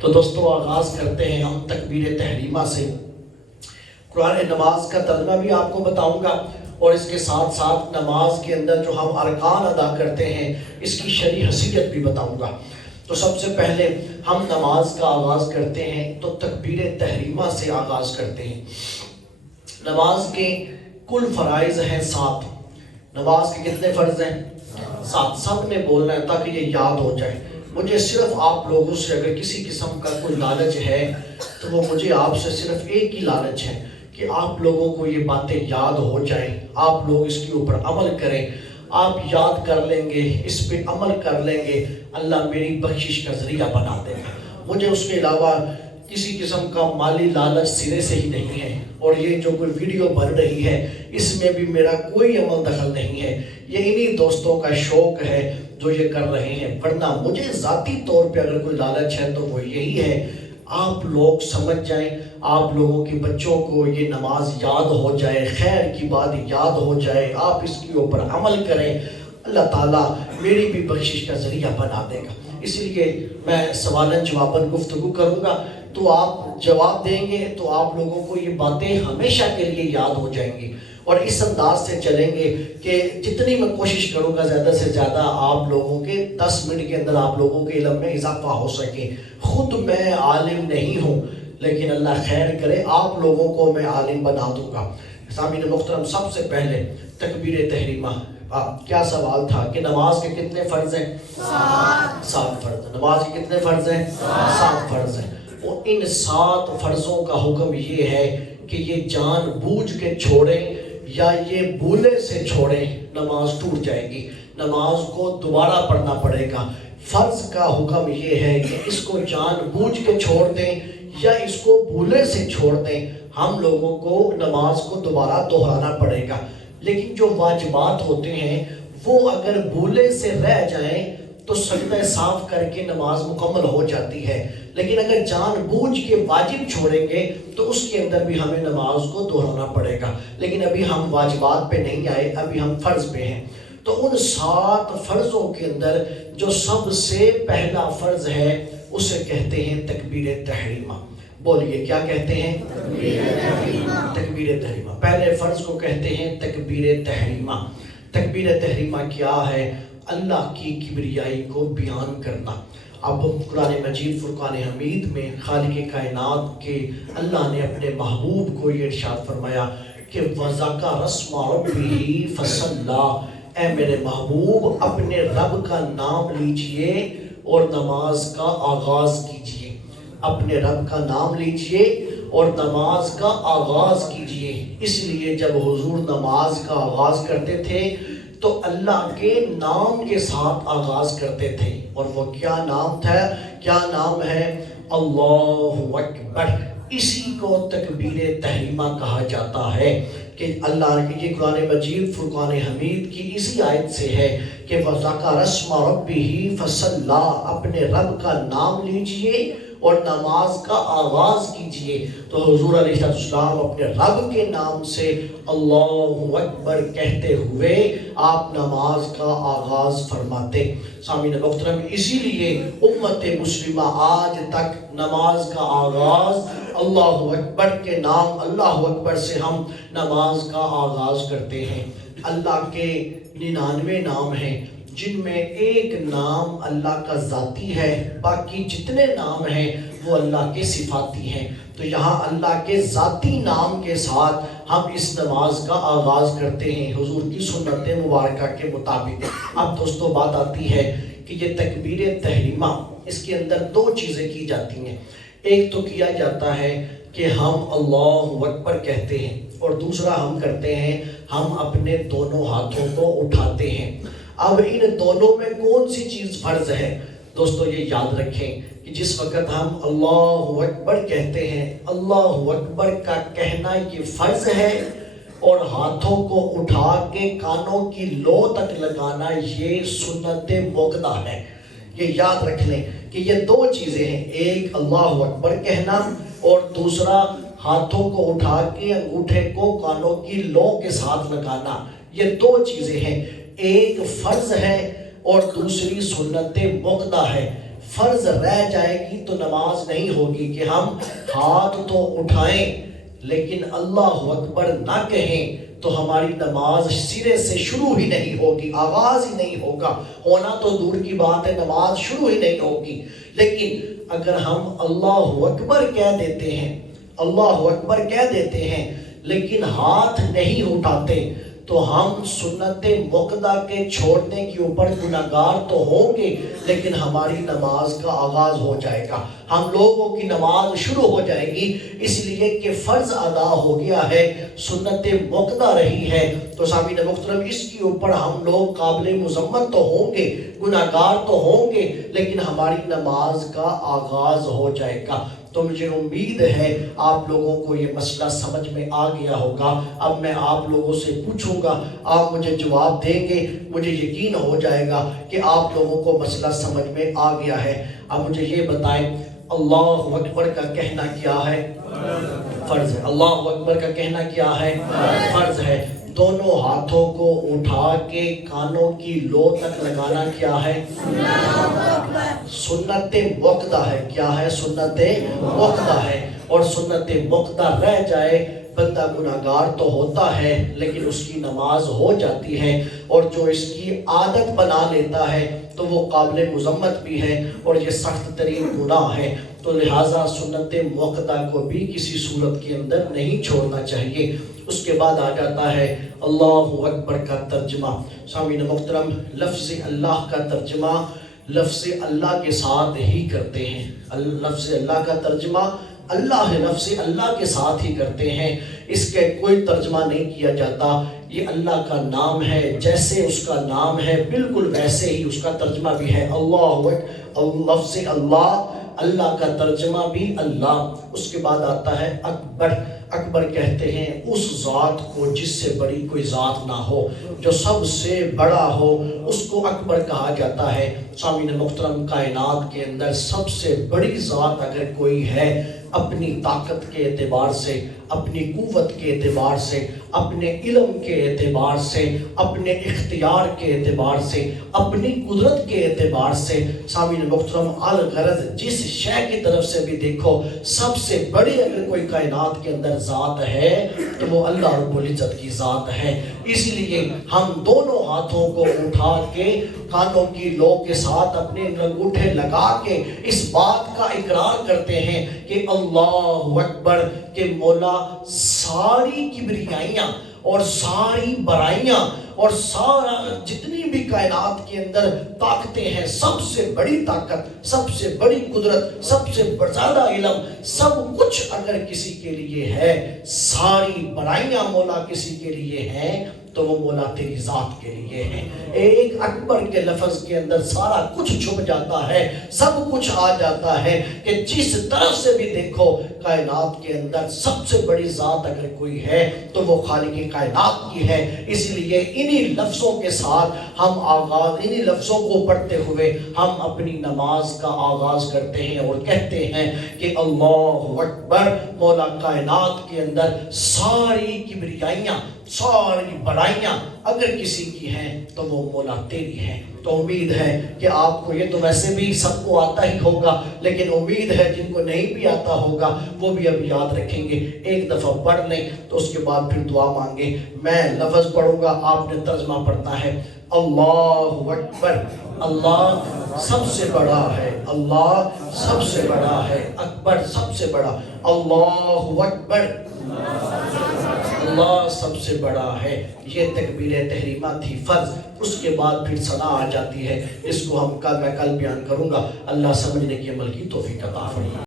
تو دوستو آغاز کرتے ہیں ہم تکبیر تحریمہ سے۔ قرآن نماز کا ترجمہ بھی آپ کو بتاؤں گا اور اس کے ساتھ ساتھ نماز کے اندر جو ہم ارکان ادا کرتے ہیں اس کی شرعی حیثیت بھی بتاؤں گا۔ تو سب سے پہلے ہم نماز کا آغاز کرتے ہیں تو تکبیر تحریمہ سے آغاز کرتے ہیں۔ نماز کے کل فرائض ہیں 7۔ نماز کے کتنے فرض ہیں؟ 7۔ سب نے بولنا ہے تاکہ یہ یاد ہو جائے۔ مجھے صرف آپ لوگوں سے اگر کسی قسم کا کوئی لالچ ہے تو وہ مجھے آپ سے صرف ایک ہی لالچ ہے کہ آپ لوگوں کو یہ باتیں یاد ہو جائیں، آپ لوگ اس کے اوپر عمل کریں۔ آپ یاد کر لیں گے، اس پہ عمل کر لیں گے، اللہ میری بخشش کا ذریعہ بنا دے گا۔ مجھے اس کے علاوہ کسی قسم کا مالی لالچ سرے سے ہی نہیں ہے، اور یہ جو کوئی ویڈیو بن رہی ہے اس میں بھی میرا کوئی عمل دخل نہیں ہے۔ یہ انہی دوستوں کا شوق ہے جو یہ کر رہے ہیں، ورنہ مجھے ذاتی طور پہ اگر کوئی لالچ ہے تو وہ یہی ہے آپ لوگ سمجھ جائیں، آپ لوگوں کے بچوں کو یہ نماز یاد ہو جائے، خیر کی بات یاد ہو جائے، آپ اس کے اوپر عمل کریں، اللہ تعالیٰ میری بھی بخشش کا ذریعہ بنا دے گا۔ اس لیے میں سوالن جواباً گفتگو کروں گا تو آپ جواب دیں گے تو آپ لوگوں کو یہ باتیں ہمیشہ کے لیے یاد ہو جائیں گی، اور اس انداز سے چلیں گے کہ جتنی میں کوشش کروں گا زیادہ سے زیادہ آپ لوگوں کے 10 منٹ کے اندر آپ لوگوں کے علم میں اضافہ ہو سکے۔ خود میں عالم نہیں ہوں لیکن اللہ خیر کرے آپ لوگوں کو میں عالم بنا دوں گا۔ سامعین محترم، سب سے پہلے تکبیر تحریمہ۔ کیا سوال تھا کہ نماز کے کتنے فرض ہیں؟ 7 فرض ہیں۔ نماز کے کتنے فرض ہیں؟ 7 فرض ہیں۔ اور ان 7 فرضوں کا حکم یہ ہے کہ یہ جان بوجھ کے چھوڑیں یا یہ بھولے سے چھوڑیں نماز ٹوٹ جائے گی، نماز کو دوبارہ پڑھنا پڑے گا۔ فرض کا حکم یہ ہے کہ اس کو جان بوجھ کے چھوڑ دیں یا اس کو بھولے سے چھوڑ دیں، ہم لوگوں کو نماز کو دوبارہ دہرانا پڑے گا۔ لیکن جو واجبات ہوتے ہیں وہ اگر بھولے سے رہ جائیں تو سجدہ صاف کر کے نماز مکمل ہو جاتی ہے، لیکن اگر جان بوجھ کے واجب چھوڑیں گے تو اس کے اندر بھی ہمیں نماز کو دہرانا پڑے گا۔ لیکن ابھی ہم واجبات پہ نہیں آئے، ابھی ہم فرض پہ ہیں۔ تو ان 7 فرضوں کے اندر جو سب سے پہلا فرض ہے اسے کہتے ہیں تکبیر تحریمہ۔ بولیے کیا کہتے ہیں؟ تکبیر تحریمہ۔ پہلے فرض کو کہتے ہیں تکبیر تحریمہ۔ تکبیر تحریمہ کیا ہے؟ اللہ کی کبریائی کو بیان کرنا۔ اب قرآن مجید فرقان حمید میں خالق کائنات کے اللہ نے اپنے محبوب کو یہ ارشاد فرمایا کہ وَذَكَرَ اسْمَ رَبِّهِ فَصَلَّى، اے میرے محبوب اپنے رب کا نام لیجئے اور نماز کا آغاز کیجئے۔ اپنے رب کا نام لیجئے اور نماز کا آغاز کیجئے۔ اس لیے جب حضور نماز کا آغاز کرتے تھے تو اللہ کے نام کے ساتھ آغاز کرتے تھے، اور وہ کیا نام تھا؟ کیا نام ہے؟ اللہ اکبر۔ اسی کو تکبیر تحریمہ کہا جاتا ہے کہ اللہ کی یہ قرآن مجید فرقان حمید کی اسی آیت سے ہے کہ وَذَكَرَ اسْمَ رَبِّهِ فَصَلَّى، اپنے رب کا نام لیجئے اور نماز کا آغاز کیجئے۔ تو حضور علیہ السلام اپنے رب کے نام سے اللہ اکبر کہتے ہوئے آپ نماز کا آغاز فرماتے۔ سامعین محترم، اسی لیے امت مسلمہ آج تک نماز کا آغاز اللہ اکبر کے نام اللہ اکبر سے ہم نماز کا آغاز کرتے ہیں۔ اللہ کے 99 نام ہیں جن میں ایک نام اللہ کا ذاتی ہے، باقی جتنے نام ہیں وہ اللہ کے صفاتی ہیں۔ تو یہاں اللہ کے ذاتی نام کے ساتھ ہم اس نماز کا آغاز کرتے ہیں حضور کی سنت مبارکہ کے مطابق۔ اب دوستو بات آتی ہے کہ یہ تکبیر تحریمہ، اس کے اندر 2 چیزیں کی جاتی ہیں۔ ایک تو کیا جاتا ہے کہ ہم اللہ اکبر کہتے ہیں، اور دوسرا ہم کرتے ہیں ہم اپنے دونوں ہاتھوں کو اٹھاتے ہیں۔ اب ان دونوں میں کون سی چیز فرض ہے؟ دوستو یہ یاد رکھیں کہ جس وقت ہم اللہ اکبر کہتے ہیں، اللہ اکبر کا کہنا یہ فرض ہے، اور ہاتھوں کو اٹھا کے کانوں کی لو تک لگانا یہ سنت موقدہ ہے۔ یہ یاد رکھ لیں کہ یہ 2 چیزیں ہیں، ایک اللہ اکبر کہنا اور دوسرا ہاتھوں کو اٹھا کے انگوٹھے کو کانوں کی لو کے ساتھ لگانا۔ یہ 2 چیزیں ہیں، ایک فرض ہے اور دوسری سنت موقدہ ہے۔ فرض رہ جائے گی تو نماز نہیں ہوگی کہ ہم ہاتھ تو اٹھائیں لیکن اللہ اکبر نہ کہیں تو ہماری نماز سرے سے شروع ہی نہیں ہوگی، آغاز ہی نہیں ہوگا، ہونا تو دور کی بات ہے، نماز شروع ہی نہیں ہوگی۔ لیکن اگر ہم اللہ اکبر کہہ دیتے ہیں، اللہ اکبر کہہ دیتے ہیں لیکن ہاتھ نہیں اٹھاتے تو ہم سنت موقدہ کے چھوڑنے کے اوپر گناہگار تو ہوں گے لیکن ہماری نماز کا آغاز ہو جائے گا، ہم لوگوں کی نماز شروع ہو جائے گی، اس لیے کہ فرض ادا ہو گیا ہے، سنت موقدہ رہی ہے۔ تو سامعین محترم، اس کے اوپر ہم لوگ قابل مذمت تو ہوں گے، گناہگار تو ہوں گے، لیکن ہماری نماز کا آغاز ہو جائے گا۔ تو مجھے امید ہے آپ لوگوں کو یہ مسئلہ سمجھ میں آ گیا ہوگا۔ اب میں آپ لوگوں سے پوچھوں گا، آپ مجھے جواب دیں گے، مجھے یقین ہو جائے گا کہ آپ لوگوں کو مسئلہ سمجھ میں آ گیا ہے۔ اب مجھے یہ بتائیں، اللہ اکبر کا کہنا کیا ہے؟ فرض ہے۔ اللہ اکبر کا کہنا کیا ہے؟ فرض ہے۔ دونوں ہاتھوں کو اٹھا کے کانوں کی لو تک لگانا کیا ہے؟ سنت موقدہ ہے۔ کیا ہے؟ سنت موقدہ ہے۔ اور سنت موقدہ رہ جائے بندہ گناہگار تو ہوتا ہے لیکن اس کی نماز ہو جاتی ہے، اور جو اس کی عادت بنا لیتا ہے تو وہ قابل مذمت بھی ہے اور یہ سخت ترین گناہ ہے۔ تو لہٰذا سنت موقدہ کو بھی کسی صورت کے اندر نہیں چھوڑنا چاہیے۔ اس کے بعد آ جاتا ہے اللہ اکبر کا ترجمہ۔ سامعین محترم، لفظ اللہ کا ترجمہ لفظ اللہ کے ساتھ ہی کرتے ہیں۔ لفظ اللہ کا ترجمہ اللہ لفظ اللہ کے ساتھ ہی کرتے ہیں، اس کے کوئی ترجمہ نہیں کیا جاتا۔ یہ اللہ کا نام ہے، جیسے اس کا نام ہے بالکل ویسے ہی اس کا ترجمہ بھی ہے۔ اللہ لفظ اللہ، اللہ کا ترجمہ بھی اللہ۔ اس کے بعد آتا ہے اکبر۔ اکبر کہتے ہیں اس ذات کو جس سے بڑی کوئی ذات نہ ہو، جو سب سے بڑا ہو، اس کو اکبر کہا جاتا ہے۔ سامعین محترم، کائنات کے اندر سب سے بڑی ذات اگر کوئی ہے، اپنی طاقت کے اعتبار سے، اپنی قوت کے اعتبار سے، اپنے علم کے اعتبار سے، اپنے اختیار کے اعتبار سے، اپنی قدرت کے اعتبار سے، سامعین محترم، الغرض جس شے کی طرف سے بھی دیکھو، سب سے بڑی اگر کوئی کائنات کے اندر ذات ہے تو وہ اللہ رب العزت کی ذات ہے۔ اس لیے ہم دونوں ہاتھوں کو اٹھا کے کانوں کی لو کے ساتھ اپنے انگوٹھے لگا کے اس بات کا اقرار کرتے ہیں کہ اللہ اکبر، کہ مولا ساری کبریائیاں اور ساری برائیاں اور سارا جتنی بھی کائنات کے اندر طاقتیں ہیں، سب سے بڑی طاقت، سب سے بڑی قدرت، سب سے زیادہ علم، سب کچھ اگر کسی کے لیے ہے، ساری برائیاں مولا کسی کے لیے ہیں تو وہ مولا تیری ذات کے لیے ہے۔ ایک اکبر کے لفظ کے اندر سارا کچھ چھپ جاتا ہے، سب کچھ آ جاتا ہے کہ جس طرف سے بھی دیکھو کائنات کے اندر سب سے بڑی ذات اگر کوئی ہے تو وہ خالق کائنات کی ہے۔ اس لیے انہی لفظوں کے ساتھ ہم انہی لفظوں کو پڑھتے ہوئے ہم اپنی نماز کا آغاز کرتے ہیں اور کہتے ہیں کہ اللہ اکبر، مولا کائنات کے اندر ساری کبریائیاں، ساری بڑائیاں اگر کسی کی ہیں تو وہ مولا تیری ہے۔ تو امید ہے کہ آپ کو، یہ تو ویسے بھی سب کو آتا ہی ہوگا، لیکن امید ہے جن کو نہیں بھی آتا ہوگا وہ بھی اب یاد رکھیں گے۔ ایک دفعہ پڑھ لیں تو اس کے بعد پھر دعا مانگیں۔ میں لفظ پڑھوں گا، آپ نے ترجمہ پڑھنا ہے۔ اللہ اکبر، اللہ سب سے بڑا ہے، اللہ سب سے بڑا ہے، اکبر سب سے بڑا، اللہ اکبر، اللہ سب سے بڑا ہے۔ یہ تکبیر تحریمہ تھی فرض۔ اس کے بعد پھر ثنا آ جاتی ہے، اس کو میں کل بیان کروں گا۔ اللہ سمجھنے کی عمل کی توفیق عطا فرمائے۔